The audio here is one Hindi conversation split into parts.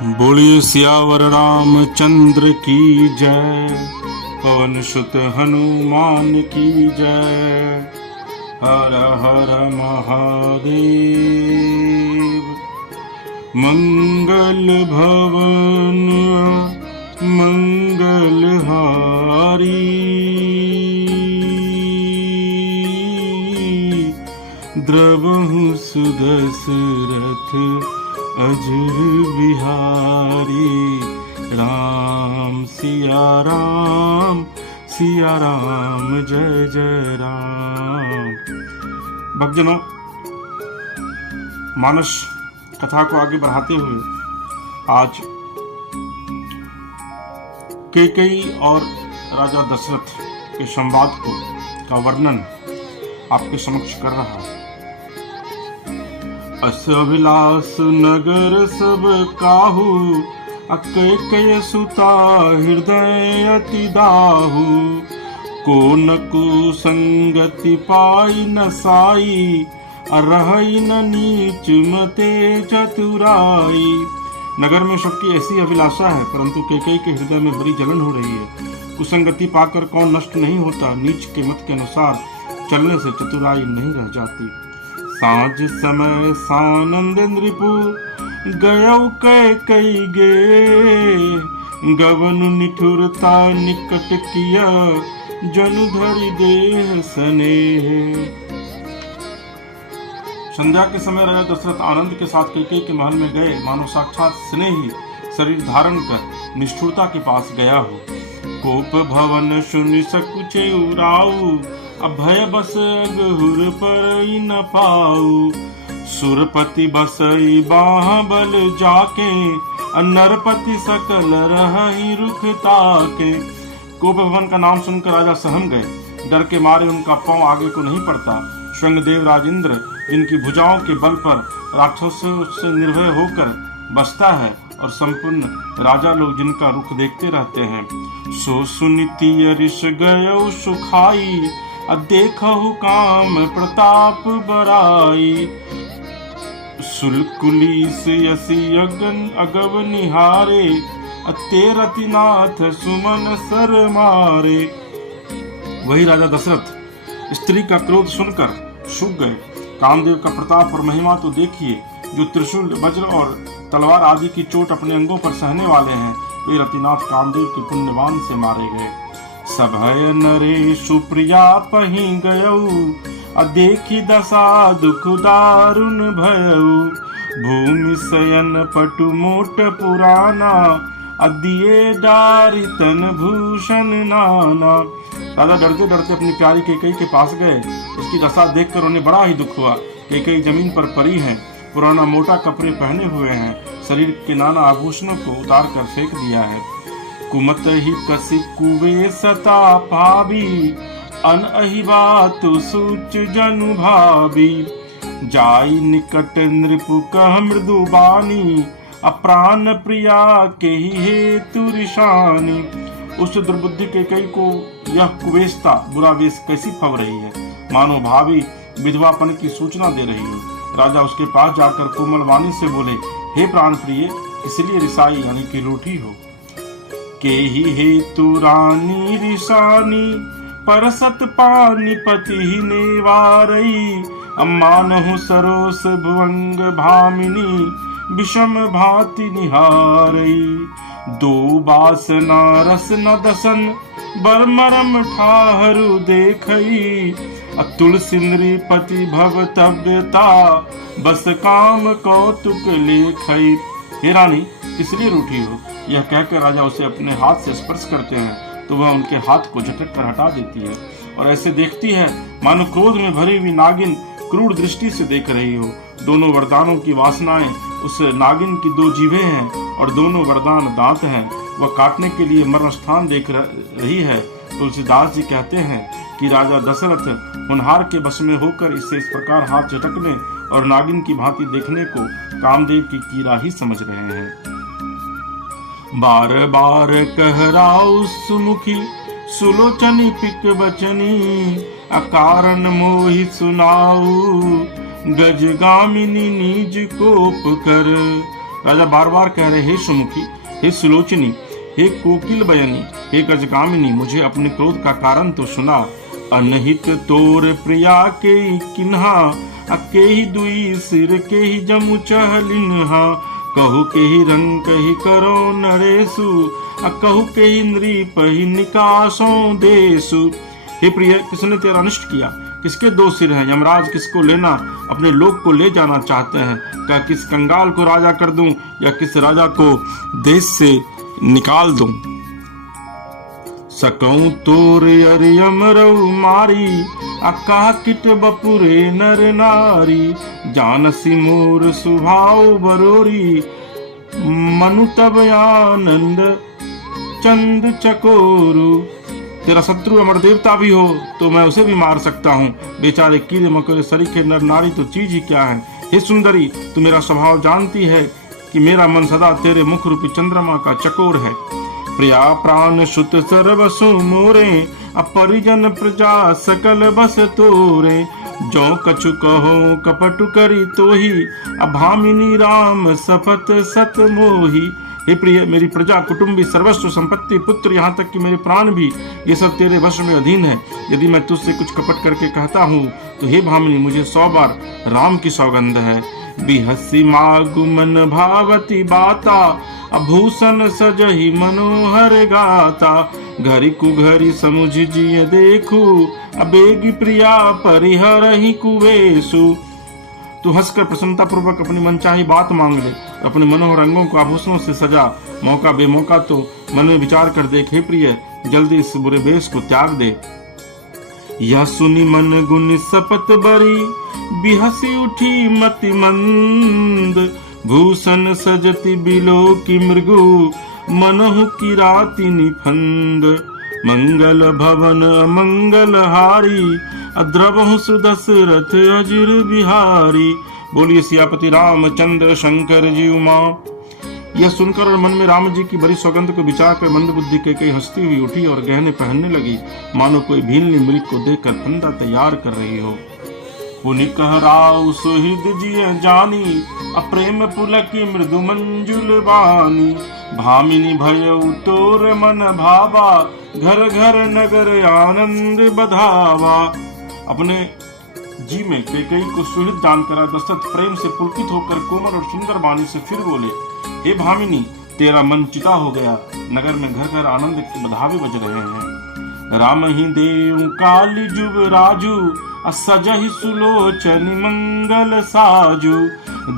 बोलिए सियावर रामचंद्र की जय, पवन सुत हनुमान की जय। हर हर महादेव। मंगल भवन मंगलहारी, द्रवहु सुदशरथ अजर बिहारी। राम सिया राम जय जय राम। भक्तजनों, मानस कथा को आगे बढ़ाते हुए आज कैकेयी और राजा दशरथ के संवाद का वर्णन आपके समक्ष कर रहा हूं। अस अभिलाष नगर सब काहू, कैकेयी सुता हृदय अति दाहू। को न कुसंगति पाई न साई, रहई न नीच मते चतुराई। नगर में सबकी ऐसी अभिलाषा है, परंतु कैकेयी के हृदय में बड़ी जलन हो रही है। कुसंगति पाकर कौन नष्ट नहीं होता, नीच के मत के अनुसार चलने से चतुराई नहीं रह जाती। सांझ समय सानंद नृपु, गयौ कैकेयी गे। गवन निठुरता निकट किया, जनु धरि देह स्नेह। संध्या के समय राजा दशरथ आनंद के साथ कैकेयी के महल में गए, मानो साक्षात स्नेही शरीर धारण कर निष्ठुरता के पास गया हो। कोप भवन सुनि सकुचे उराऊ, अभय बस अगहुर पर न पाऊ। सुरपति बसई बाह बल जाके, नरपति सकल रहहि रुख ताके। कोप भवन का नाम सुनकर राजा सहम गए। डर के मारे उनका पांव आगे को नहीं पड़ता। स्वयं राजेंद्र, जिनकी भुजाओं के बल पर राक्षसों से निर्भय होकर बसता है, और संपूर्ण राजा लोग जिनका रुख देखते रहते हैं। सो सुनीति ऋष गयो सुखाई, देखहु काम प्रताप बराई। सुलकुलीस यसी अगव निहारे, तेरतिनाथ सुमन सर मारे। वही राजा दशरथ स्त्री का क्रोध सुनकर सूख गए। कामदेव का प्रताप और महिमा तो देखिए, जो त्रिशूल वज्र और तलवार आदि की चोट अपने अंगों पर सहने वाले हैं, वे रतिनाथ कामदेव के पुण्यवान से मारे गए। सभय नरे सुप्रिया पहि गयऊ, देखी दशा दुख दारुण भयऊ। भूमि शयन पटु मोट पुराना, दिए डारी तन भूषण नाना। राजा डरते डरते अपनी प्यारी कैकेयी के पास गए। उसकी दशा देखकर उन्हें बड़ा ही दुख हुआ। कैकेयी जमीन पर पड़ी है, पुराना मोटा कपड़े पहने हुए हैं, शरीर के नाना आभूषणों को उतार कर फेंक दिया है। कुमत ही कसी कुवे सता पावी, अनहि बात सूच जनु भावी। जाई निकट नृपु कह मृदु बानी, अप्राण प्रिया के ही हेतु रिशानी। उस दुर्बुद्धि कैकेयी को यह कुवेशता बुरा वेश कैसी फब रही है, मानो भावी विधवापन की सूचना दे रही हो। राजा उसके पास जाकर कोमल वाणी से बोले, हे प्राण प्रिय, इसलिए रिसाई यानी कि रूठी हो। के ही हेतु रानी रिसानी, परसत पानी पति ही नेवारई। अम्मानहु सरोस भुवंग भामिनी, विषम भाति निहारई। दो बासना रस न दसन, बरमरम ठाहरु देखई। तुलसी नृपति भवतव्यता, बस काम कौतुक लेखई। हे रानी, इसलिए रूठी हो। यह कहकर राजा उसे अपने हाथ से स्पर्श करते हैं, तो वह उनके हाथ को झटक कर हटा देती है, और ऐसे देखती है मानो क्रोध में भरी हुई नागिन क्रूर दृष्टि से देख रही हो। दोनों वरदानों की वासनाएं उस नागिन की दो जीभें हैं, और दोनों वरदान दांत हैं। वह काटने के लिए मरण स्थान देख रही है। तुलसीदास जी कहते हैं कि राजा दशरथ होनहार के बस में होकर इसे इस प्रकार हाथ झटकने और नागिन की भांति देखने को कामदेव की कीड़ा ही समझ रहे हैं। बार बार कहराउ सुमुखी, सुलोचनी पिक बचनी। अकारण मोहि सुनाऊ, गजगामिनी निज कोप कर। राजा बार बार कह रहे, हे सुमुखी, हे सुलोचनी, हे कोकिल बयनी, हे गजगामिनी, मुझे अपने क्रोध का कारण तो सुना। अनहित तोर प्रिया के किन्हा, के ही दुई सिर के ही जमु चहलिन्हा, कहु के ही रंग कही करो नरेशु, कहु के ही नृप ही निकासों देशु। हे प्रिय, किसने तेरा अनिष्ट किया? किसके दो सिर हैं? यमराज किसको लेना अपने लोक को ले जाना चाहते हैं? क्या किस कंगाल को राजा कर दूं या किस राजा को देश से निकाल दूं? सकऊं तोर अरियम रऊ मारी, अका किट बपुरे नर नारी, जानसी मोर सुभाव बरोरी, मनु तब आनंद चंद चकोरू। तेरा शत्रु अमर देवता भी हो तो मैं उसे भी मार सकता हूँ। बेचारे कीड़े मकोड़े सरीखे नर नारी तो चीज ही क्या है। हे सुंदरी, तू मेरा स्वभाव जानती है कि मेरा मन सदा तेरे मुख रूपी चंद्रमा का चकोर है। प्रिया प्राण सुत सर्वसु मोरे, अपरिजन प्रजा सकल बस तोरे, जो कछु कहो कपटु करी तो ही, अभामिनी राम सपत सत मोही। हे प्रिय, मेरी प्रजा, कुटुंबी, सर्वस्व संपत्ति, पुत्र, यहाँ तक कि मेरे प्राण भी, ये सब तेरे वश में अधीन है। यदि मैं तुझसे कुछ कपट करके कहता हूँ तो हे भामिनी, मुझे 100 बार राम की सौगंध है। बिहसी मागु मन भावती बाता, आभूषण सजहि मनोहर गाता, घरी कुघरी समुझ जिय देखू, अबेगी प्रिया परिहरहि कुवेशु। तू हंसकर प्रसन्नता पूर्वक अपनी मनचाही बात मांग ले, अपने मनोहर रंगों को आभूषणों से सजा। मौका बेमौका तो मन में विचार कर देख। हे प्रिय, जल्दी इस बुरे वेश को त्याग दे। यह सुनी मन गुण सपत बरी, बिहसी उठी मति मंद, भूषण सजति बिलो की मृगु, मनहु की राति निफंद, मंगल भवन अमंगल हारी, अद्रवहु सुदशरथ अजिर बिहारी। बोलिए सियापति रामचंद्र शंकर जी उमा। यह सुनकर और मन में राम जी की बड़ी सौगंध को विचार कर मंद बुद्धि कई हंसती हुई उठी और गहने पहनने लगी, मानो कोई भीलनी मृग को देखकर फंदा तैयार कर रही हो। पुनि कह राउ सुहृद जिय जानी, अप्रेम पुलकी मृदु मंजुल बानी, भामिनी भयउ तोर मन भावा, घर घर नगर आनंद बधावा। अपने जी में कैकेयी को सुहृद जानकर दशरथ प्रेम से पुलकित होकर कोमल और सुंदर वाणी से फिर बोले, हे भामिनी, तेरा मन चिता हो गया, नगर में घर घर आनंद के बधावे बज रहे हैं। राम ही देव काली जुग राजू, सजहि सुलोचन मंगल साजू,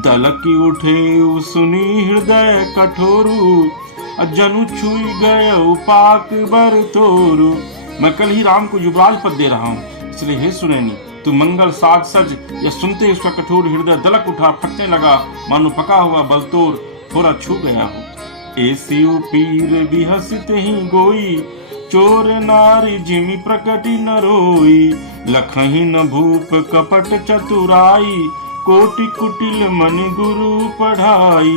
दलकी उठे सुनी हृदय कठोरू, जनु छुई गए पाक बर तोरू। मैं कल ही राम को युवराज पद दे रहा हूँ, इसलिए हे सुनैनी, तू मंगल साग सज। यह सुनते ही उसका कठोर हृदय दलक उठा, फटने लगा, मानो पका हुआ बलतोर थोड़ा छू गया हो। ऐसी पीर बिहसित ही गोई, चोर नारी जिमि प्रकटी न रोई, लखही न भूप कपट चतुराई, कोटि कुटिल मन गुरु पढ़ाई।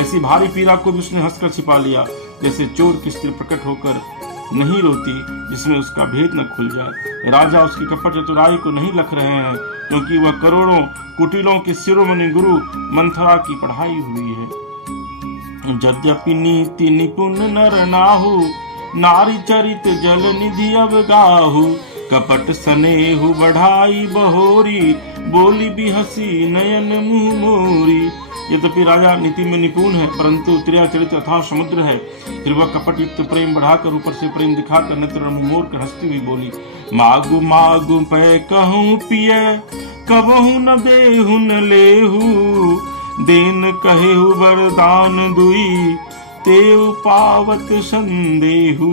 ऐसी भारी पीड़ा को भी उसने हंसकर छिपा लिया, जैसे चोर की स्त्री प्रकट होकर नहीं रोती जिसमें उसका भेद न खुल जाए। राजा उसकी कपट चतुराई को नहीं लख रहे हैं, क्योंकि वह करोड़ों कुटिलों के शिरोमणि गुरु मंथरा की पढ़ाई हुई है। यद्यपि नीति निपुण नर नाहु, नारी चरित जल निधि अवगाहु, कपट स्नेहु बढ़ाई बहोरी, बोली भी हंसी नयन मुँह मोरी। यद्यपि राजा नीति में निपुण है, परंतु त्रिया चरित अथाह समुद्र है। फिर वह कपट युक्त प्रेम बढ़ाकर ऊपर से प्रेम दिखाकर नेत्र मुँह मोर कर हंसती हुई बोली, मागु मागु पै कहूँ पिय, कबहु न देहु न लेहु, देन कहेहु वरदान दुई, तेउ पावत संदेहु।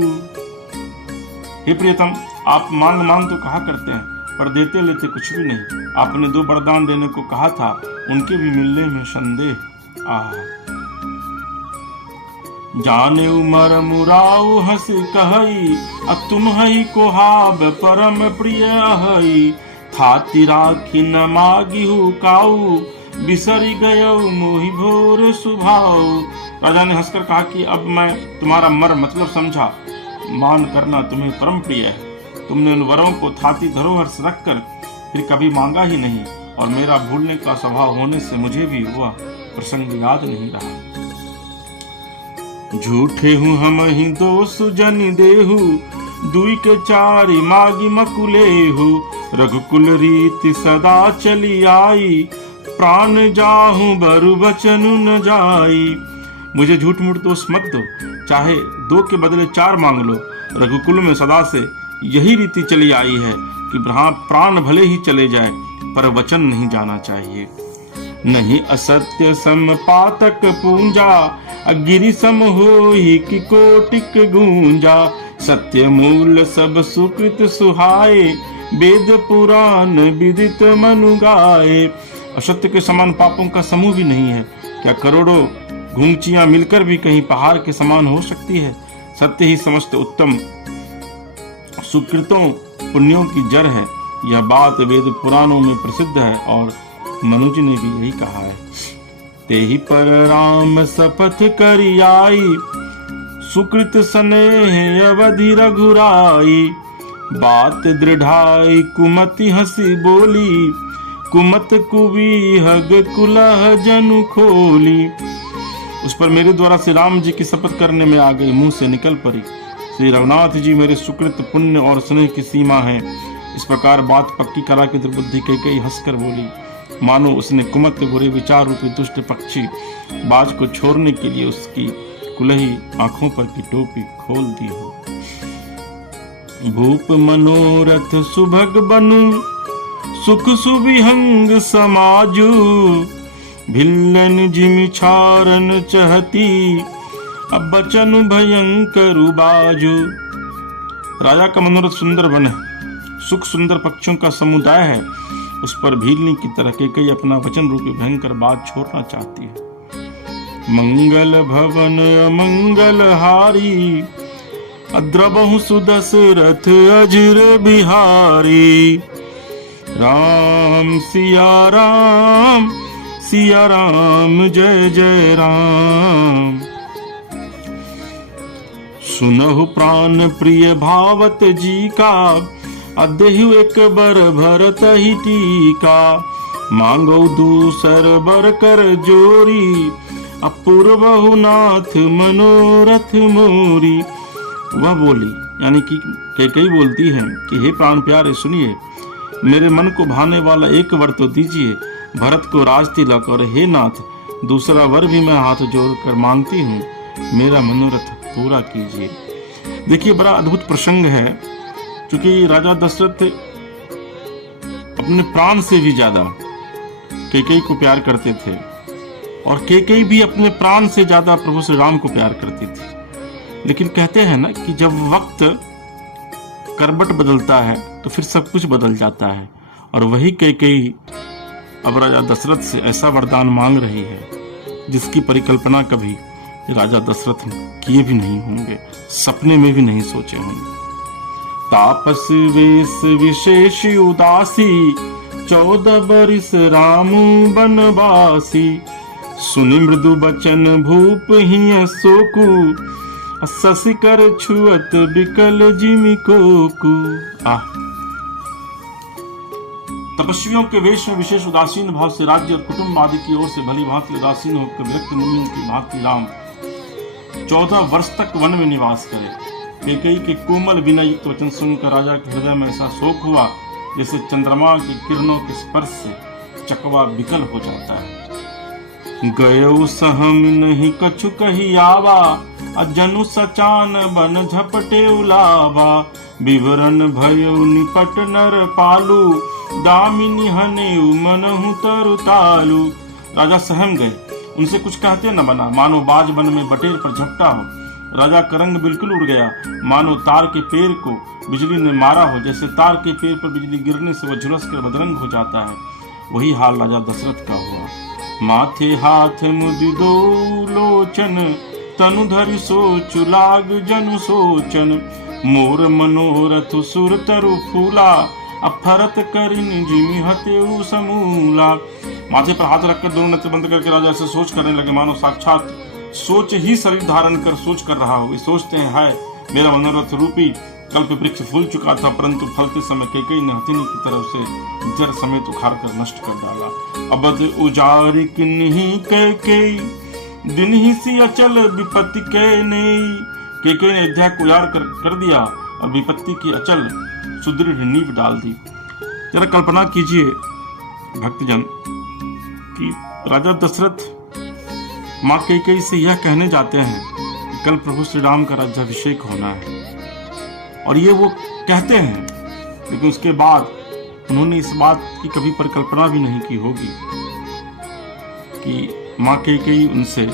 हे प्रियतम, आप मांग मांग तो कहा करते हैं, पर देते लेते कुछ भी नहीं। आपने 2 वरदान देने को कहा था, उनके भी मिलने में संदेह। जाने उमर मुराऊ हंस कहई, अब तुम हई कोहाब परम प्रिय हई, थाती राखी न मागिहु काऊ, बिसरी गयऊ मोहि भोर सुभाऊ। राजा ने हंसकर कहा कि अब मैं तुम्हारा मर मतलब समझा, मान करना तुम्हें परम प्रिय है। तुमने उन वरों को थाती धरोहर से रखकर फिर कभी मांगा ही नहीं, और मेरा भूलने का स्वभाव होने से मुझे भी हुआ प्रसंग याद नहीं रहा। झूठे हूँ हम ही दोष जन देहु, दुई के चारि मागी मकुलेहु। रघुकुल रीति सदा चली आई, प्राण जाहूं बरु बचन न जाई। मुझे झूठ मूठ दोष मत दो, चाहे 2 के बदले 4 मांग लो। रघुकुल में सदा से यही रीति चली आई है कि प्राण भले ही चले जाए पर वचन नहीं जाना चाहिए। नहीं असत्य सम पातक पूंजा, अगिरि सम होई कि कोटिक गूंजा। सत्य मूल सब सुकृत सुहाए, वेद पुराण विदित मनु गाए। असत्य के समान पापों का समूह भी नहीं है, क्या करोड़ों घूंचियां मिलकर भी कहीं पहाड़ के समान हो सकती है। सत्य ही समस्त उत्तम सुकृतों पुण्यों की जड़ है। यह बात वेद पुराणों में प्रसिद्ध है और मनुज ने भी यही कहा है। तेहि पर राम शपथ करि आई, सुकृत स्नेह अवधि रघुराई। बात दृढ़ाई कुमति हंसी बोली, कुमत कुबीहग कुलह जनु खोली। उस पर मेरे द्वारा श्री राम जी की शपथ करने में आ गई, मुंह से निकल पड़ी। श्री रघुनाथ जी मेरे सुकृत पुण्य और स्नेह की सीमा है। इस प्रकार बात पक्की करा के दुर्बुद्धि कई हंसकर बोली, मानो उसने कुमत बुरे विचार रूपी दुष्ट पक्षी बाज को छोड़ने के लिए उसकी कुलही आंखों पर की टोपी खोल दी हो। भूप मनोरथ सुभग बनु, सुख सुविहंग समाजु। भिल्लन जिमि छारन चहती, अब बचन भयंकर बाजू। राजा का मनोरथ सुंदर वन है, सुख सुंदर पक्षियों का समुदाय है। उस पर भीलनी की तरह कई अपना वचन रूपी भयंकर बात छोड़ना चाहती है। मंगल भवन अमंगल हारी, अद्रबहु सुदशरथ अजर बिहारी। राम सिया राम जय जय राम। सुनहु प्राण प्रिय भावत जी का, अदेहु एक बर भरत ही टीका। मांगो दूसर बर कर जोरी, अपूर्वहु नाथ मनोरथ मोरी। वह बोली यानी कि कैकेयी बोलती है कि हे प्राण प्यारे सुनिए, मेरे मन को भाने वाला एक वर तो दीजिए, भरत को राज तिलक, और हे नाथ दूसरा वर भी मैं हाथ जोड़कर मांगती हूँ, मेरा मनोरथ पूरा कीजिए। देखिए बड़ा अद्भुत प्रसंग है, क्योंकि राजा दशरथ अपने प्राण से भी ज्यादा कैकेयी को प्यार करते थे और कैकेयी भी अपने प्राण से ज्यादा प्रभु श्री राम को प्यार करती थी। लेकिन कहते हैं ना कि जब वक्त करवट बदलता है तो फिर सब कुछ बदल जाता है, और वही कैकेयी अब राजा दशरथ से ऐसा वरदान मांग रही है जिसकी परिकल्पना कभी राजा दशरथ किए भी नहीं होंगे, सपने में भी नहीं सोचे होंगे। तापस वेश विशेष उदासी, 14 बरिस रामु बनवासी। सुनि मृदु बचन भूप हिय सोकु, शशि कर छुअत बिकल जिमि कोकु। तपस्वियों के वेश में विशेष उदासीन भाव से राज्य और कुटुंब आदि की ओर से भली भांति उदासीन होकर विरक्त मुनियों की भांति राम 14 वर्ष तक वन में निवास करे। कैकेयी के कोमल विनय युक्त वचन सुनकर राजा के हृदय में ऐसा शोक हुआ जैसे चंद्रमा की किरणों के स्पर्श से चकवा विकल हो जाता है। गयो सहम नहीं कछु कही आवा, अजनु सचान बन झपटे उलावा। विवरण भयो निपट नर पालू, दामिनी हने मनहु तरु तालू। राजा सहम गए, उनसे कुछ कहते न बना, मानो बाज बन में बटेर पर झपटा हो। राजा का रंग बिल्कुल उड़ गया, मानो तार के पेड़ को बिजली ने मारा हो। जैसे तार के पेड़ पर बिजली गिरने से वह झुलस कर बदरंग हो जाता है, वही हाल राजा दशरथ का हुआ। माथे हाथ मुदि दो लोचन, तनु धरि सोचु लाग जनु सोचन। मोर मनोरथ सुर तरु फूला, अफरत करिन जिमि हतेउ समूला। माथे पर हाथ रखकर दोनों नेत्र बंद करके राजा से सोच करने लगे, मानो साक्षात सोच ही शरीर धारण कर सोच कर रहा हो। वे सोचते हैं, हाय मेरा मनोरथ रूपी कल्प वृक्ष फूल चुका था, परंतु फलते समय कैकेयी ने हथिनी की तरह उसे जड़ समेत उखाड़ कर नष्ट कर डाला। अबध उजारि किन्ही कैकेयी, दिन ही सी अचल विपत्ति के नेई। कैकेयी ने अयोध्या को उजाड़ कर दिया और विपत्ति की अचल सुदृढ़ नींव डाल दी। जरा कल्पना कीजिए भक्तजन कि राजा दशरथ माँ कैकेयी से यह कहने जाते हैं कि कल प्रभु श्री राम का राज्याभिषेक होना है, और ये वो कहते हैं, लेकिन उसके बाद उन्होंने इस बात की कभी परिकल्पना भी नहीं की होगी कि माँ कैकेयी उनसे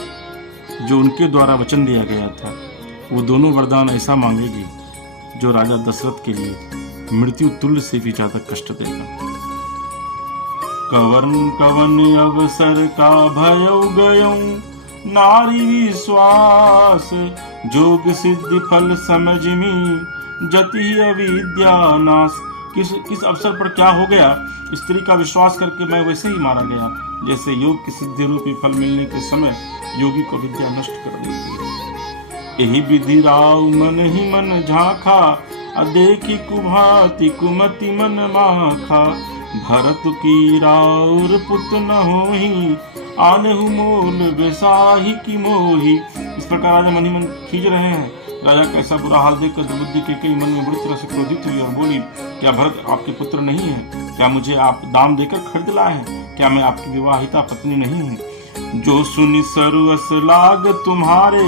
जो उनके द्वारा वचन दिया गया था वो दोनों वरदान ऐसा मांगेगी जो राजा दशरथ के लिए मृत्यु तुल्य से भी ज्यादा कष्ट देगा। कवन कवन अवसर का भयउ गयऊ, नारी विश्वास जोग सिद्धि फल समझमी, जति अविद्या नाश। किस अवसर पर क्या हो गया, स्त्री का विश्वास करके मैं वैसे ही मारा गया जैसे योग की सिद्धि रूपी फल मिलने के समय योगी को विद्या नष्ट कर देती है। यही विधि राव मन ही मन झांखा, देखी कुभाति कुमति मन माखा। भरत की राउर पुत न होही, आनहु मोल बेसाही की मोही। इस प्रकार राजा मन ही मन खींच रहे हैं। राजा का ऐसा बुरा हाल देखकर दुर्बुद्धि कैकेयी मन में बुरी तरह से क्रोधित हुई और बोली, क्या भरत आपके पुत्र नहीं है? क्या मुझे आप दाम देकर खरीद लाए हैं? क्या मैं आपकी विवाहिता पत्नी नहीं हूँ? जो सुनि सरवस लाग तुम्हारे,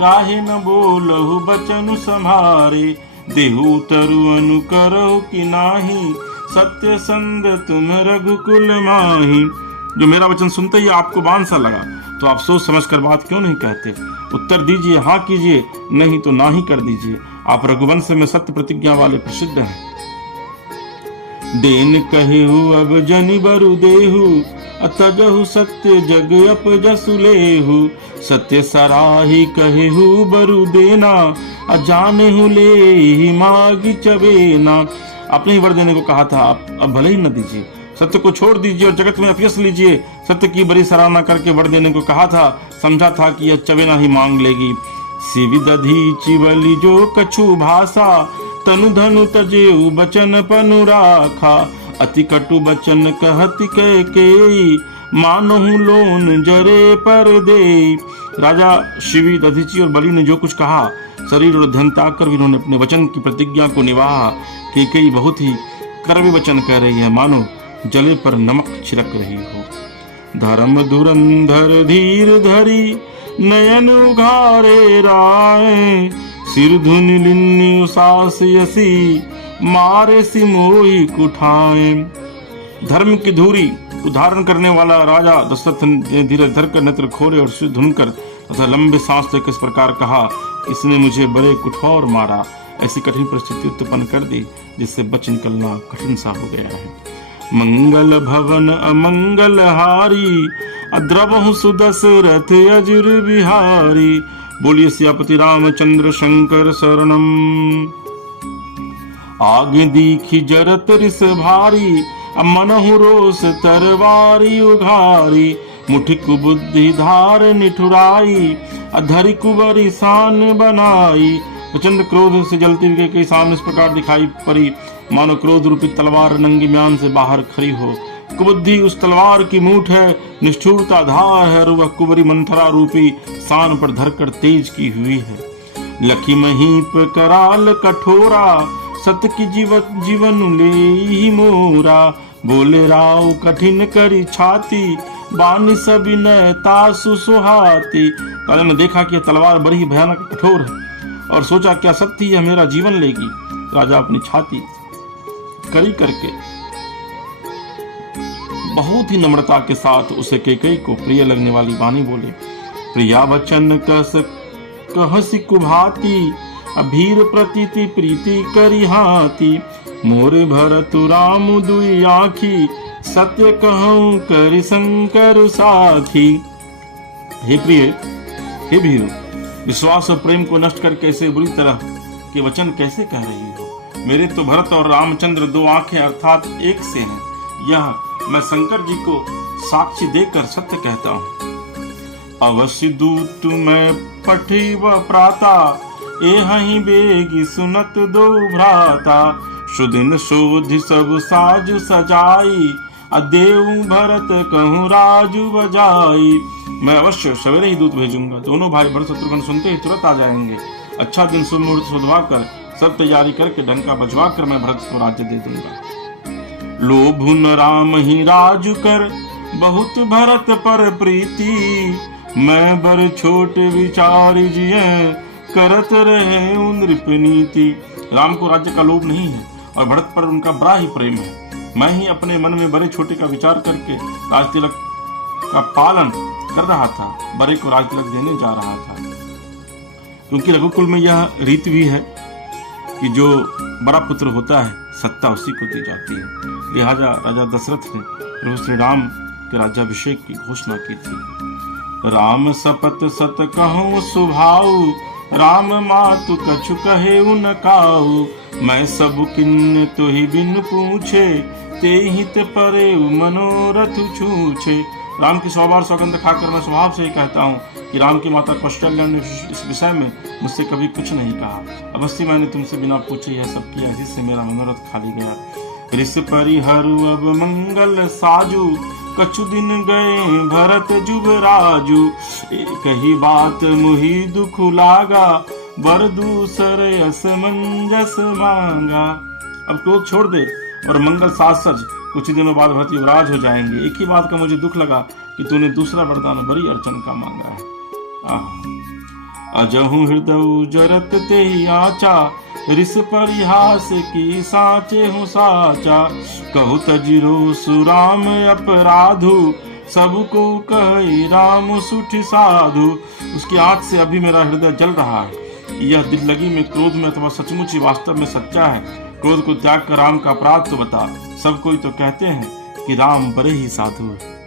काहे न बोलहु बचनु सम्हारे। देहु तरु अनुकरहु कि नाही, सत्य संग तुम रघुकुल माही। जो मेरा वचन सुनते ही आपको बाण सा लगा तो आप सोच समझ कर बात क्यों नहीं कहते? उत्तर दीजिए, हाँ कीजिए, नहीं तो ना ही कर दीजिए। आप रघुवंश में सत्य प्रतिज्ञा वाले प्रसिद्ध हैं। देन कहेहु अब जनि बरु देहु, अतजहु सत्य जग अपजसु लेहु। सत्य सराही कहेहु बरु देना, अजानेहु लेहि मागी चबेना। आपने ही वर देने को कहा था, आप अब भले ही न दीजिए। सत्य को छोड़ दीजिए और जगत में अपयश लीजिए। सत्य की बड़ी सराहना करके वर देने को कहा था, समझा था कि यह चबेना ही मांग लेगी। सिविदधि चिवली जो कछु भाषा, तनु धनु तजेउ बचन पनु राखा। अति कटु बचन कहति कैकेयी, मानहु लोन जरे पर दे। राजा शिवी, दधीचि और बलि ने जो कुछ कहा, शरीर और धन त्याग कर भी उन्होंने अपने वचन की प्रतिज्ञा को निभाया। कैकेयी बहुत ही कड़वे वचन कह रही है, मानो जले पर नमक छिड़क रही हो। धर्म धुरंधर धीर धरी, नयन उघारे राय। सिर धुनि लिन्नी उसास यसी, मारे सी मोही कुठाए। धर्म की धूरी उधारण करने वाला राजा दशरथ ने धीरज धर कर नेत्र खोले और सिर धुनकर तथा लंबे सांस लेकर इस प्रकार कहा, इसने मुझे बड़े कुठौर मारा, ऐसी कठिन परिस्थिति उत्पन्न कर दी जिससे बच निकलना कठिन सा हो गया है। मंगल भवन अमंगल हारी, अद्रवहु सुदशरथ अजुर बिहारी। बोलिए सियापति रामचंद्र शंकर शरणम। आगे दीखी जरत रिस भारी, मनहु रोष तरवारी उघारी। मुठि कुबुद्धि धार निठुराई, अधरि कुबरी शान बनाई। प्रचंड क्रोध से जलती हुई कैकेयी सामने इस प्रकार दिखाई पड़ी, मानो क्रोध रूपी तलवार नंगी म्यान से बाहर खड़ी हो। कुबुद्धि उस तलवार की मूठ है, निष्ठुरता धार है, और वह कुबरी मंथरा रूपी शान पर धरकर तेज की हुई है। लखी महीप कराल कठोरा, सत की जीवन ले ही मोरा। बोले राव कठिन करी छाती, बानी सभी तासु सुहाती। राजा ने देखा कि यह तलवार बड़ी ही भयानक कठोर है और सोचा क्या सत्य यह मेरा जीवन लेगी। राजा अपनी छाती कड़ी करके बहुत ही नम्रता के साथ उसे कैकेयी को प्रिय लगने वाली वाणी बोले। प्रिया वचन कहसी कुभाती, अभीर प्रतीति प्रीति करी हाथी। मोरे भरत राम दुई आँखी, सत्य कहूं करि शंकर साखी। हे प्रिय, हे भीर, विश्वास और प्रेम को नष्ट करके ऐसे बुरी तरह के वचन कैसे कह रही हो? मेरे तो भरत और रामचंद्र दो आंखें अर्थात एक से हैं। यह मैं शंकर जी को साक्षी देकर सत्य कहता हूँ। अवश्य दूत मैं पठी व प्राता, एहि बेगी सुनत दो भ्राता, सुदिन शोध सब साज सजाई, अदेव भरत कहूँ राजू बजाई। मैं अवश्य सवेरे ही दूत भेजूंगा, दोनों भाई भरत शत्रुघ्न सुनते ही तुरंत आ जाएंगे। अच्छा दिन शुभ मुहूर्त सुधवा कर सब तैयारी करके डंका बजवा कर मैं भरत को राज्य दे दूंगा। लोभु न राम ही राजू कर, बहुत भरत पर प्रीति, मैं बर छोट विचार जिये, करत रहे नृप नीति। राम को राज्य का लोभ नहीं है और भरत पर उनका बड़ा ही प्रेम है। मैं ही अपने मन में बड़े छोटे का विचार करके राज तिलक का पालन कर रहा था, बड़े को राज तिलक देने जा रहा था। क्योंकि रघुकुल में यह रीति भी है कि जो बड़ा पुत्र होता है सत्ता उसी को दी जाती है। लिहाजा राजा दशरथ ने प्रभु श्री राम के राज्याभिषेक की घोषणा की थी। राम सपत सत कहूँ सुभाऊ, राम मातु कछु कहे उन काऊ, मैं सब किन्न तो ही बिन पूछे, ते हित परे मनोरथ छूछे। राम की 100 बार सौगंध खाकर मैं स्वभाव से ही कहता हूँ कि राम की माता कौशल्या ने इस विषय में मुझसे कभी कुछ नहीं कहा। अवश्य मैंने तुमसे बिना पूछे यह सब किया, जिससे मेरा मनोरथ खाली गया। ऋष परिहरु अब मंगल साजू, कछु दिन गए भरत जुबराजू, एक ही बात मुहि दुख लागा, बर दूसर असमंजस मांगा। अब क्रोध छोड़ दे और मंगल साज सज, कुछ दिनों बाद भरत युवराज हो जाएंगे। एक ही बात का मुझे दुख लगा कि तूने दूसरा वरदान बड़ी अड़चन का मांगा है। अजहु हृदय जरत ते ही आचा, ऋष परिहास की साचे हूँ साचा, कहु तजिरो सुराम अपराधु, सबको कहे राम सुठ साधु। उसकी आंख से अभी मेरा हृदय जल रहा है। यह दिल लगी में क्रोध में अथवा सचमुच ही वास्तव में सच्चा है। क्रोध को त्याग कर राम का अपराध तो बता। सब कोई तो कहते हैं कि राम बड़े ही साधु है।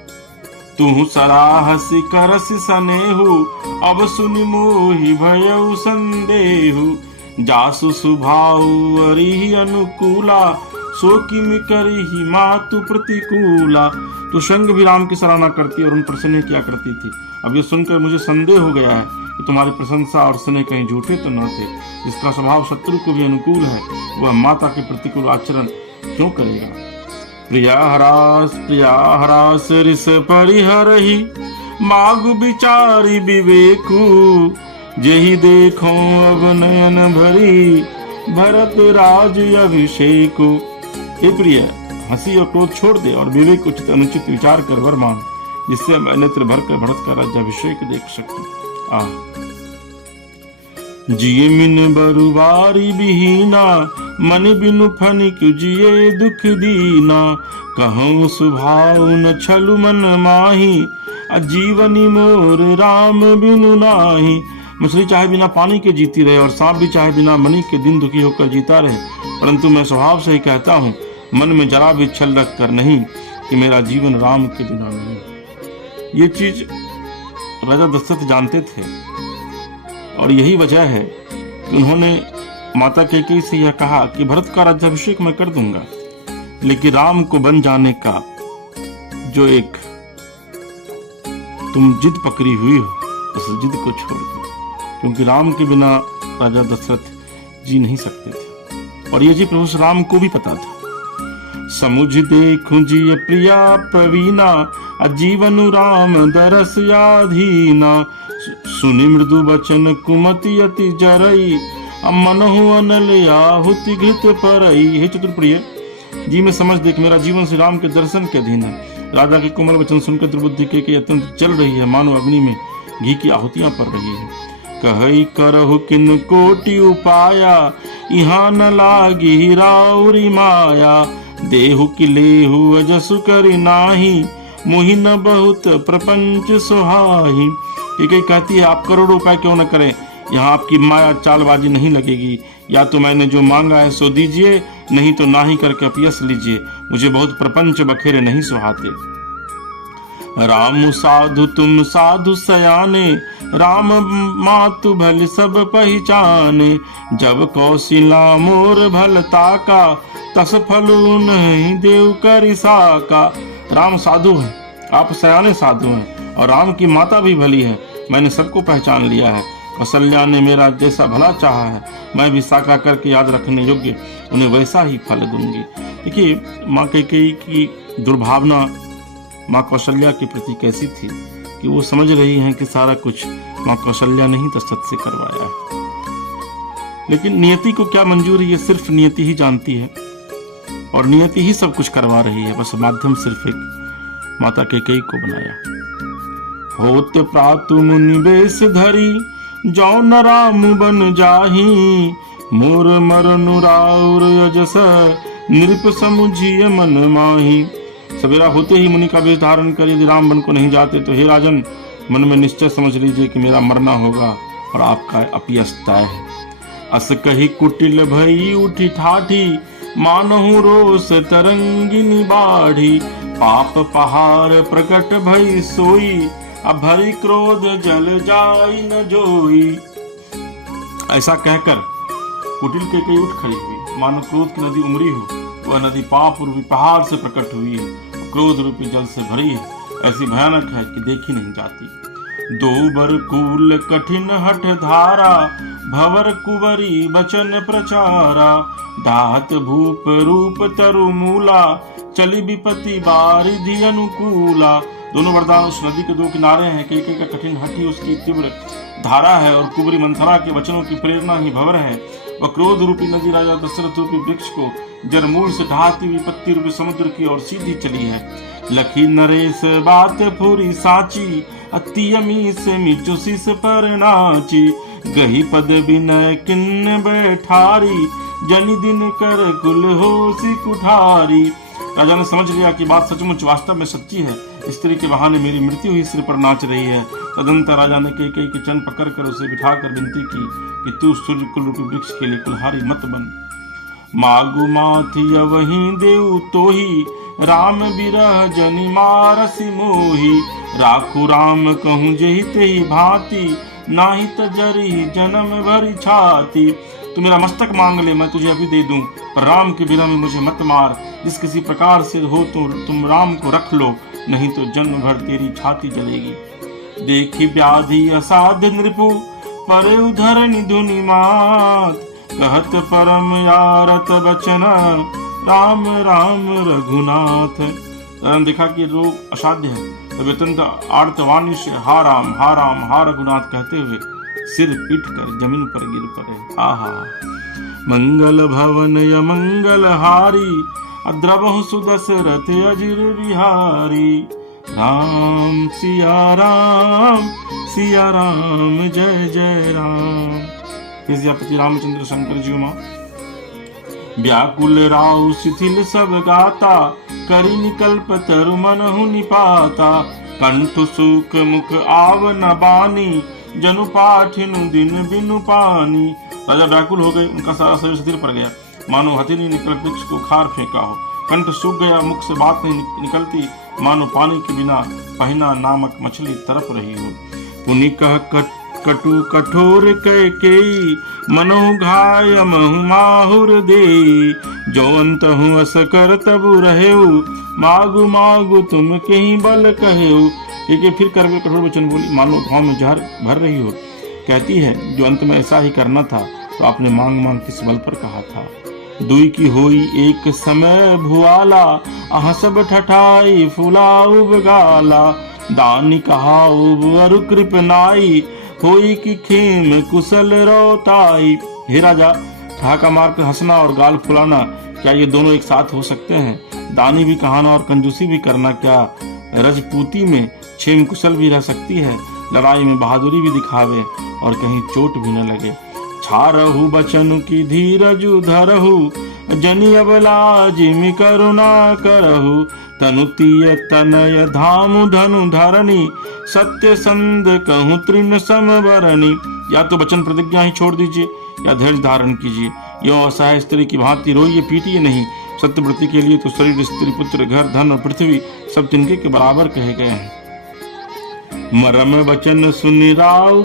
तू सराहसी करसी सनेहु, अब सुनि मोहि भयउ संदेहु, जासु सुभाऊ अरिहि अनुकूला, सो किमि करिहि मातु प्रतिकूला। तो संग भी राम की सराहना करती और उन पर स्नेह किया करती थी। अब ये सुनकर मुझे संदेह हो गया है कि तुम्हारी प्रशंसा और स्नेह कहीं झूठे तो न थे। जिसका स्वभाव शत्रु को भी अनुकूल है, वह माता के प्रतिकूल आचरण क्यों करेगा। प्रिया हरास ऋष परिहरहि, मागु विचारी विवेकु, जेहि देखो अब नयन भरी, भरत राज अभिषेकु। हे प्रिय, हंसी और क्रोध छोड़ दे और विवेक उचित अनुचित विचार कर वर मांग, जिससे मैं नेत्र भर कर भरत का राज्याभिषेक देख सकूं। जिये मिन बरुवारी बिहीना, मन बिनु फनिक जिये दुख दीना, कहूँ सुभाव न छलु मन माही, अजीवनी मोर राम बिनु नाही। मछली चाहे बिना पानी के जीती रहे और सांप भी चाहे बिना मणि के दिन दुखी होकर जीता रहे, परंतु मैं स्वभाव से ही कहता हूँ, मन में जरा भी छल रख कर नहीं, कि मेरा जीवन राम के बिना नहीं। ये चीज राजा दशरथ जानते थे और यही वजह है कि उन्होंने माता कैकेयी से यह कहा कि भरत का राज्याभिषेक मैं कर दूंगा, लेकिन राम को बन जाने का जो एक तुम जिद पकड़ी हुई हो, उस जिद को छोड़ दो, क्योंकि राम के बिना राजा दशरथ जी नहीं सकते थे। और ये जी प्रभु राम को भी पता था। समुझ देखूं जी प्रिया प्रवीणा, अजीवन राम दरस याधीना, सुनि मृदु बचन कुमति अति जरई, मनहु अनल आहुति घृत परई। हे चतुर्प्रिय जी, मैं समझ देख मेरा जीवन श्री राम के दर्शन के अधीन है। राजा के कोमल वचन सुनकर दुर्बुद्धि के अत्यंत जल रही है, मानो अग्नि में घी की आहुतियां पड़ रही है। कहई करहु किन कोटि उपाया, यहाँ न लागी राउरी माया, देहु कि लेहु अजसु करि नाही, मोहि न बहुत प्रपंच सुहाही। कैकेयी कहती है, आप करोड़ों उपाय क्यों न करें, यहाँ आपकी माया चालबाजी नहीं लगेगी। या तो मैंने जो मांगा है सो दीजिए, नहीं तो नाही करके अपयस लीजिए। मुझे बहुत प्रपंच बखेरे नहीं सुहाते। राम साधु तुम साधु सयाने, राम मातु भल सब पहचाने, जब कौशिला मोर भलता का, तस फल नहीं देव करि साका। राम साधु है, आप सयाने साधु हैं और राम की माता भी भली है। मैंने सबको पहचान लिया है कौशल्या ने मेरा जैसा भला चाहा है, मैं भी साका करके याद रखने योग्य उन्हें वैसा ही फल दूंगी। देखिए माँ कैकेयी की दुर्भावना माँ कौशल्या के प्रति कैसी थी कि वो समझ रही हैं कि सारा कुछ माँ कौशल्या ने ही दशरथ से करवाया है, लेकिन नियति को क्या मंजूर है, ये सिर्फ नियति ही जानती है और नियति ही सब कुछ करवा रही है, बस माध्यम सिर्फ एक माता कैकेयी को बनाया। होत प्रातु मुनि बेस धरी जौ न राम बन जाही, मोर मरनु राउर यजस नृप समुझिय मन माही। सवेरा होते ही मुनि का वेश धारण कर यदि राम बन को नहीं जाते तो हे राजन, मन में निश्चय समझ लीजिए कि मेरा मरना होगा और आपका अपयश तय है। अस कही कुटिल भई उठी ठाठी, मानहु रोष तरंगिनी बाढ़ी। पाप पहाड़ प्रकट भई सोई, अब भरी क्रोध जल जाई न जोई। ऐसा कहकर कुटिल कैकेयी उठ खड़ी हुई, मानो क्रोध की नदी उमड़ी हो। वह नदी पाप रूपी पहाड़ से प्रकट हुई है, क्रोध रूपी जल से भरी है, ऐसी भयानक है कि देखी नहीं जाती। दो बर कूल कठिन हठ धारा, भवर कुंवरी बचन प्रचारा। दाहत भूप रूप तरु मूला, चली विपत्ति बारिधि अनुकूला। दोनों वरदान उस नदी के दो किनारे हैं। कैकेयी का कठिन हठ ही उसकी तीव्र धारा है और कुंवरी मंथरा के वचनों की प्रेरणा ही भंवर है। वह क्रोध रूपी नदी राजा दशरथ रूपी वृक्ष को जरमूल से ढहाती विपत्ति रूपी समुद्र की ओर सीधी चली है। लखी नरेश बात फूरी साची, अति अमी से मिचुसी से पर नाची। गही पद बिनय किन्न बैठारी, जनि दिन कर कुल होसी कुठारी। राजा ने समझ लिया कि बात सचमुच वास्तव में सच्ची है, स्त्री के बहाने मेरी मृत्यु ही सिर पर नाच रही है। तदंतर राजा ने कैकेयी के चरण पकड़कर उसे बिठाकर विनती की कि तू सूर्य कुल रूपी वृक्ष के लिए कुल्हारी मत बन। मागु माथि वही देव तोही, राम बिरह जनि मारसी मोही। राखु राम कहूँ जेहि तेहि भांति, नाही तजरी जन्म भरी छाती। तू मेरा मस्तक मांग ले, मैं तुझे अभी दे दूं, पर राम के बिरह में मुझे मत मार। जिस किसी प्रकार से हो तो तुम राम को रख लो, नहीं तो जन्म भर तेरी छाती जलेगी। देखी व्याधि असाध्य नृपु, परे उधरनि धुनि मात। कहत परम यारत बचन, राम राम रघुनाथ। देखा कि रोग असाध्य है, तब अत्यंत आर्तवाणी से हा राम हा रघुनाथ कहते हुए सिर पीट कर जमीन पर गिर पड़े। आहा। मंगल भवन य मंगल हारी, अद्रवहु सुदशरथ अजिर बिहारी। राम सिया राम जय जय राम। विद्यापति रामचंद्र शंकर जी माँ। व्याकुल राव शिथिल सब गाता, करि निकल्प तरु मनहु निपाता। कंठ सूक मुख आव न बानी, जनु पाठिनु दिन बिनु पानी। राजा व्याकुल हो गए, उनका सारा शरीर शिथिल पड़ गया, मानो हथिनी निकल वृक्ष को खार फेंका हो। कंठ सूख गया, मुख से बात नहीं निकलती, मानो पानी के बिना पहिना नामक मछली तरप रही हो। पुनि कह कटु कठोर कैकेयी, मनो घाय महु माहुर देई। जो अंत हूँ अस कर तबु रहेऊ, मागु मागु तुम कहीं बल कहेऊ। कैकेयी फिर कर कठोर वचन बोली, मानो घाव में जहर भर रही हो। कहती है जो अंत में ऐसा ही करना था तो आपने मांग मांग किस बल पर कहा था। दुई की होई एक समय भुआला, आह सब ठठाई फुलाऊ गाला। दानी कहाऊ अरु कृपनाई, होई की खेम कुशल रोताई। हे राजा, ठहाका मारकर हंसना और गाल फुलाना, क्या ये दोनों एक साथ हो सकते हैं? दानी भी कहाना और कंजूसी भी करना, क्या रजपूती में क्षेम कुशल भी रह सकती है? लड़ाई में बहादुरी भी दिखावे और कहीं चोट भी न लगे। छारहु बचन की धीरजु धरहु, जनि अबला जिमि करुणा करहु। तनुतीय तनय धामु धनु धरणी, सत्य संद कहूँ तृण समवरणी। या तो वचन प्रतिज्ञा ही छोड़ दीजिए या धैर्य धारण कीजिए। यो असहाय स्त्री की भांति रोइए पीटिए नहीं। सत्यव्रती के लिए तो शरीर, स्त्री, पुत्र, घर, धन और पृथ्वी सब तिनके के बराबर कहे गए हैं। मरम वचन सुनि राव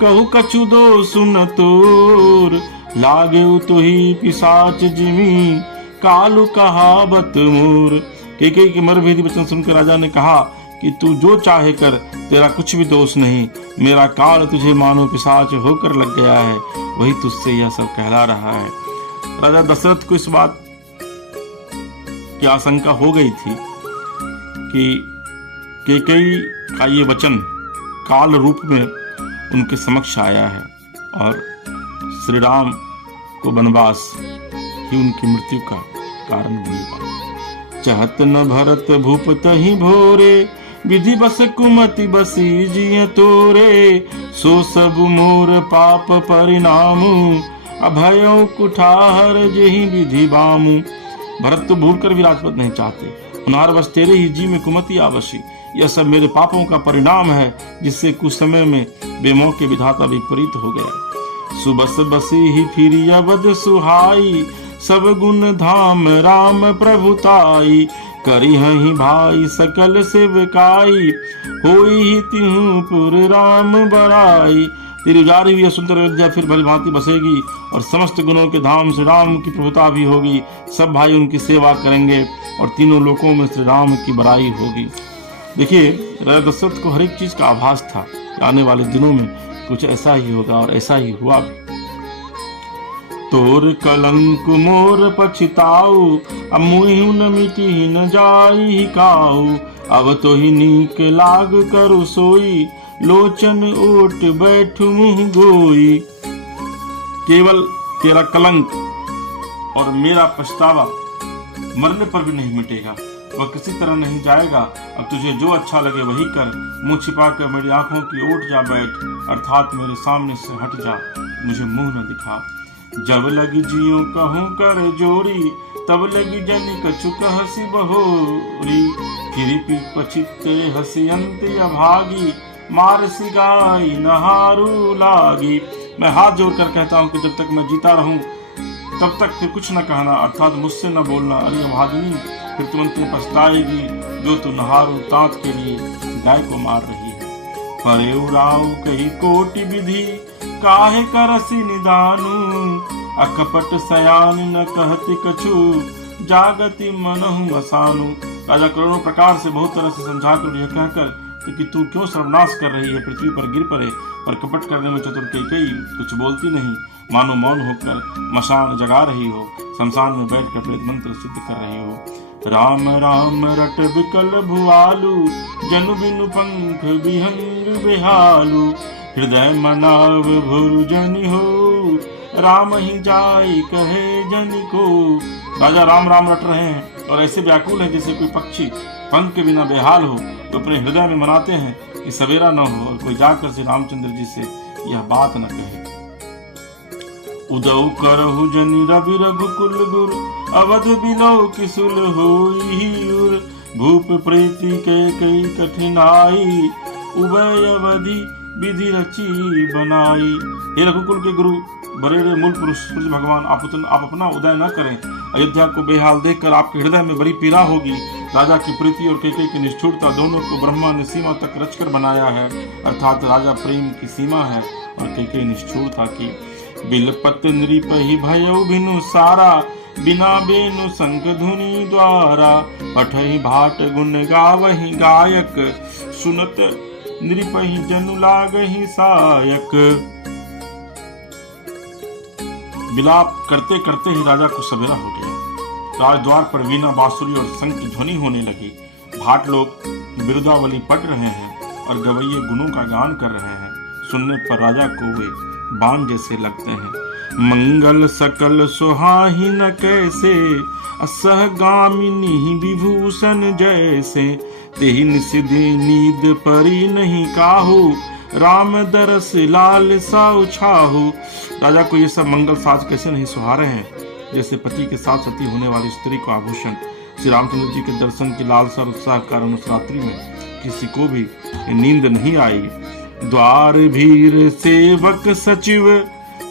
कहु कछु दो सुन तोर। लागे तुही पिशाच जिमी, कालू कहावत मोर। कैकेयी के मरभेदी वचन सुनकर राजा ने कहा कि तू जो चाहे कर, तेरा कुछ भी दोष नहीं। मेरा काल तुझे मानो पिशाच होकर लग गया है, वही तुझसे यह सब कहला रहा है। राजा दशरथ को इस बात की आशंका हो गई थी कि कैकेयी का ये वचन काल रूप में उनके समक्ष आया है और श्री राम को वनवास ही उनकी मृत्यु का कारण बनेगा। चाहत न भरत भूप तहि भोरे, विधि बस कुमति बसी जिय तोरे। सो सब मोर पाप परिणामु, अभयो कुठार जेहि विधि बामु। भरत तो भूल कर भी राजपद नहीं चाहते, उन्हार बस तेरे ही जी में कुमति आवशी। यह सब मेरे पापों का परिणाम है, जिससे कुछ समय में बेमौके विधाता विपरीत हो गया। सुबस बसी ही फिर अवध सुहाई, सब गुण धाम राम प्रभुताई। करी ही भाई सकल सेवकाई, होई ही तिहु पुर राम बड़ाई। तेरी उजारी हुई सुंदर अयोध्या फिर भली भांति बसेगी और समस्त गुणों के धाम श्री राम की प्रभुता भी होगी। सब भाई उनकी सेवा करेंगे और तीनों लोकों में श्री राम की बड़ाई होगी। देखिए, राजा दशरथ को हर एक चीज का आभास था कि आने वाले दिनों में कुछ ऐसा ही होगा और ऐसा ही हुआ भी। तोर कलंक मोर पछताऊ, अब मुँह न मिटी न जाई काऊ। अब तो ही नीक लाग करू सोई, लोचन ओट बैठु मुँह गोई। केवल तेरा कलंक और मेरा पछतावा मरने पर भी नहीं मिटेगा, वह किसी तरह नहीं जाएगा। अब तुझे जो अच्छा लगे वही कर, मुंह छिपा कर मेरी आंखों की ओट जा बैठ, अर्थात मेरे सामने से हट जा, मुझे मुंह न दिखा। जब लगी जियो कहूँ कर जोरी, तब लगी जन कछुक हसी बहोरी। फिर पछिते हसी अंत अभागी, मार सिगाई नहारू लागी। मैं हाथ जोड़कर कहता हूँ कि जब तक मैं जीता रहूं तब तक फिर कुछ न कहना, अर्थात मुझसे न बोलना। अरे अभागिनी, फिर तुम अंत में पछताएगी, जो तू नहारू तांत के लिए गाय को मार रही है। परे उड़ाऊ कही कोटि विधि, काहे करसी निदानु। अकपट सयान न कहति कछु, जागति मनहु असानु। राजा करोड़ों प्रकार से बहुत तरह से समझा कर यह कहकर कि तू क्यों सर्वनाश कर रही है, पृथ्वी पर गिर पड़े, पर कपट करने में चतुर कैकेयी कुछ बोलती नहीं, मानो मौन होकर मशान जगा रही हो, शमशान में बैठकर प्रेत मंत्र सिद्ध कर रही हो। राम राम रट विकल भुआलु, जनु बिनु पंख विहंग बेहालु। हृदय मनाव भुरु जनि हो, राम ही जाय कहे जनि को। राजा राम राम रट रहे हैं और ऐसे व्याकुल है जैसे कोई पक्षी पंख के बिना बेहाल हो, तो अपने हृदय में मनाते हैं कि सवेरा न हो और कोई जाकर श्री रामचंद्र जी से यह बात न कहे। उदौ करहु जनि रवि रघुकुल गुर, अवध बिलो किसुल होई उर। भूप प्रीति के कई कठिनाई, उभय अवधि विधि रची बनाई। हे रघुकुल के गुरु, बड़े मूल पुरुष सूर्य भगवान, आप अपना उदय न करें। अयोध्या को बेहाल देखकर आपके हृदय में बड़ी पीड़ा होगी। राजा की प्रीति और कैकेयी की निष्ठुरता दोनों को ब्रह्मा ने सीमा तक रचकर बनाया है, अर्थात राजा प्रेम की सीमा है और कैकेयी निष्ठुरता की। बिलपत नृपहि भयउ भिनु सारा, बिना बेनु संग धुनि द्वारा। पठहि भाट गुण गावहि गायक, सुनत नृपहि जनु लागहि सायक। विलाप करते करते ही राजा को सवेरा हो गया। राजद्वार पर वीणा बांसुरी और शंख की ध्वनि होने लगी। भाट लोग बिरुदावली पढ़ रहे हैं और गवैये गुणों का गान कर रहे हैं। सुनने पर राजा को वे बाण जैसे लगते हैं। मंगल सकल सुहाही न कैसे, असहगामिनी विभूषण जैसे। तेहि निसिदि नींद परी नहीं काहू, राम दरस लाल सा उछाहू। राजा को ये सब मंगल साज कैसे नहीं सुहारे हैं, जैसे पति के साथ सती होने वाली स्त्री को आभूषण। श्री रामचंद्र जी के दर्शन की लालसा और उत्साह के कारण उस रात्रि में किसी को भी नींद नहीं आई। द्वार भीर सेवक सचिव,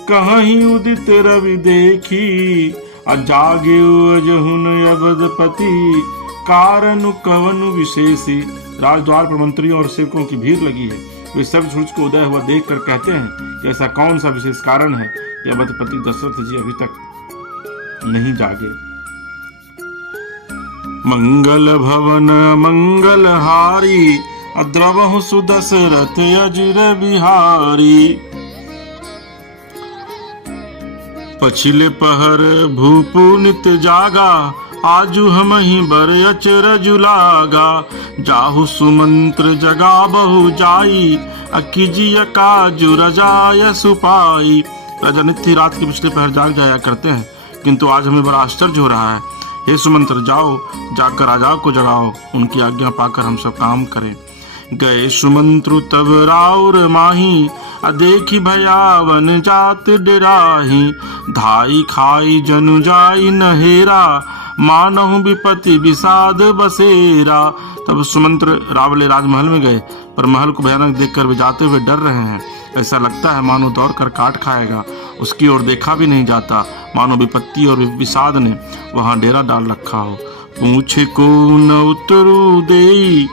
कहीं उदित रवि देखी। अजागे अजहुन अवधपति, कारण कवनु विशेषी। राजद्वार पर मंत्रियों और सेवकों की भीड़ लगी है। वे सब सूरज को उदय हुआ देखकर कहते हैं कि ऐसा कौन सा विशेष कारण है कि अवधपति दशरथ जी अभी तक नहीं जागे। मंगल भवन मंगल हारी, अद्रवहु सुदशरथ अजर बिहारी। पछिले पहर भूपु नित जागा, आजु हमहि बर अचरज लागा। जाहु सुमंत्र जगा बहु जाई, अकीजिय काजु रजाय सुपाई। राजा नित्य रात के पिछले पहर जाग जाया करते हैं, किंतु आज हमें बड़ा आश्चर्य हो रहा है। हे सुमंत्र, जाओ जाकर राजा को जगाओ, उनकी आज्ञा पाकर हम सब काम करें। गए सुमंत्रु तब राउर माही, देखी भयावन जात डराही। धाई खाई जनु जाई नहेरा, मानहु विपति विषाद बसेरा। तब सुमंत्र रावले राजमहल में गए, पर महल को भयानक देखकर वे जाते हुए डर रहे हैं। ऐसा लगता है मानो दौड़ कर काट खाएगा। उसकी ओर देखा भी नहीं जाता, मानो विपत्ति और विषाद ने वहां डेरा डाल रखा हो। पूछे को न उतरू देई,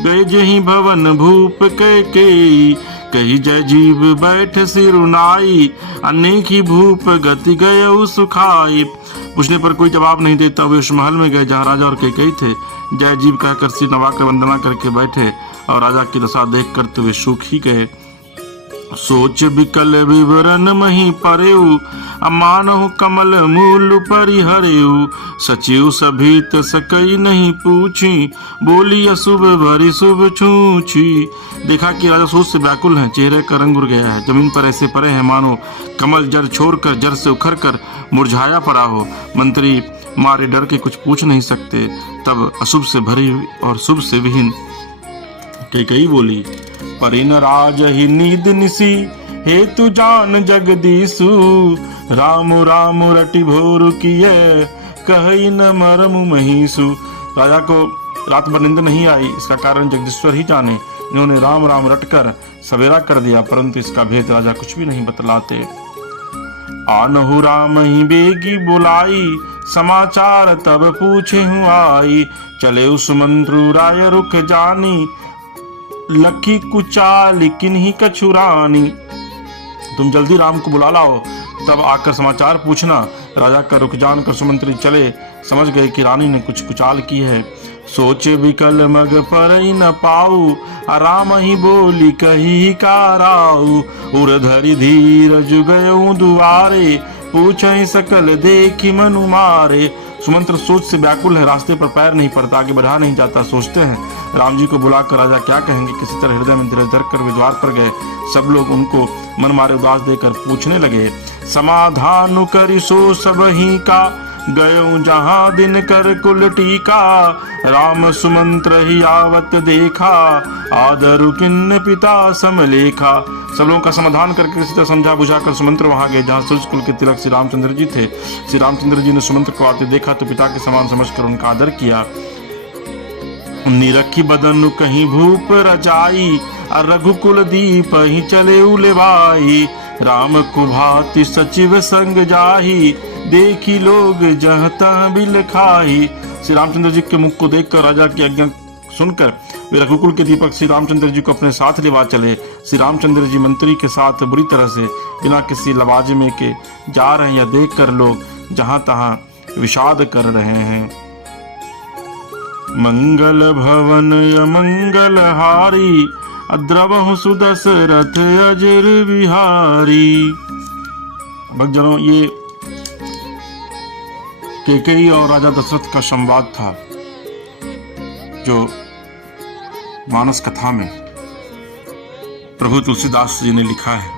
गए जही भवन भूप कैकेयी। कही जय जीव बैठ सिरुनाई, अनेकी भूप गति गए सुखाई। पूछने पर कोई जवाब नहीं देता। वे उस महल में गए जहाँ राजा और कैकेयी थे। जय जीव कहकर सिर नवाकर वंदना करके बैठे और राजा की दशा देख कर तो वे सूख ही गए। सोच विकल विवरण मही परेऊ, अमानहु कमल मूल परिहरेऊ। सचिव सभीत सकई नहीं पूछी, बोली अशुभ भरी शुभ छूछी। देखा कि राजा सोच से व्याकुल हैं, चेहरे का रंग उड़ गया है, जमीन पर ऐसे पड़े हैं मानो कमल जड़ छोड़कर जड़ से उखड़ कर मुरझाया पड़ा हो। मंत्री मारे डर के कुछ पूछ नहीं सकते। तब अशुभ से भरी और शुभ से विहीन कैकेयी बोली, परिन राज ही नींद निसी, हेतु जान जगदीशु। राम राम रटि भोर किए, कहि न मरमु महीसु। राजा को रात भर नींद नहीं आई, इसका कारण जगदीश्वर ही जाने। इन्होंने राम राम रटकर सवेरा कर दिया, परंतु इसका भेद राजा कुछ भी नहीं बतलाते। आनहु राम ही बेगी बुलाई, समाचार तब पूछे हूँ आई। चले उस मंत्रु राय रुख जानी, लखी कुचाल किन्हीं कछुरानी। तुम जल्दी राम को बुला लाओ, तब आकर समाचार पूछना। राजा का रुख जानकर सुमंत्री चले, समझ गए कि रानी ने कुछ कुचाल की है। सोचे विकल मग पर न पाऊ, राम ही बोली कही काराऊ। उर धरि धीरज गयऊ दुआरे, पूछहि सकल देखी मनु मारे। सुमंत्र सोच से व्याकुल है, रास्ते पर पैर नहीं पड़ता, आगे बढ़ा नहीं जाता। सोचते हैं राम जी को बुलाकर राजा क्या कहेंगे। किसी तरह हृदय में धीरज धर कर वे द्वार पर गए। सब लोग उनको मन मारे उदास देकर पूछने लगे। समाधान करि सो सब ही का, गयो जहाँ दिन कर कुल टीका। राम सुमंत्र ही आवत देखा, आदरु किन्न पिता समलेखा। सब लोगों का समाधान करके किसी तरह समझा बुझाकर सुमंत्र वहां गए जहाँ सूर्यकुल के तिलक श्री रामचंद्र जी थे। श्री रामचंद्र जी ने सुमंत्र को आते देखा तो पिता के समान समझकर उनका आदर किया। निरखी बदन कहीं भूप रचाई, रघुकुल दीप ही चले उलेवाई। राम कुभाति सचिव संग जाही, देखी लोग जह तह बिल खाही। श्री रामचंद्र जी के मुख को देखकर राजा की आज्ञा सुनकर वे रघुकुल के दीपक श्री रामचंद्र जी को अपने साथ लेवा चले। श्री रामचंद्र जी मंत्री के साथ बुरी तरह से बिना किसी लवाजमे के जा रहे हैं या देख कर लोग जहां तहां विषाद कर रहे हैं। मंगल भवन मंगल हारी, अद्रवहु सुदशरथ अजर बिहारी। भक्तजनों, ये कैकेयी और राजा दशरथ का संवाद था जो मानस कथा में प्रभु तुलसीदास जी ने लिखा है।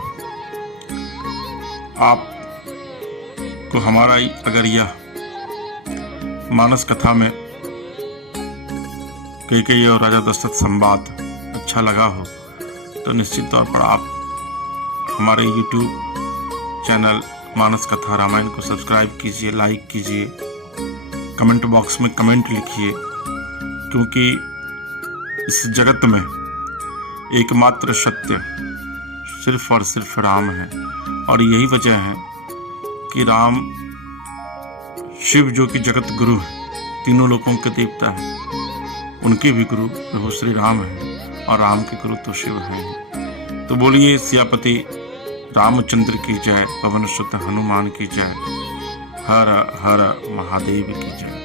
आप को हमारा अगर यह मानस कथा में कैकेयी और राजा दशरथ संवाद अच्छा लगा हो तो निश्चित तौर पर आप हमारे YouTube चैनल मानस कथा रामायण को सब्सक्राइब कीजिए, लाइक कीजिए, कमेंट बॉक्स में कमेंट लिखिए, क्योंकि इस जगत में एकमात्र सत्य सिर्फ और सिर्फ राम है। और यही वजह है कि राम शिव जो कि जगत गुरु है, तीनों लोकों के देवता है, उनके भी गुरु प्रभु श्री राम है और राम के गुरु तो शिव है। तो बोलिए सियापति रामचंद्र की जय, पवन सुत हनुमान की जय, हर हर महादेव की जय।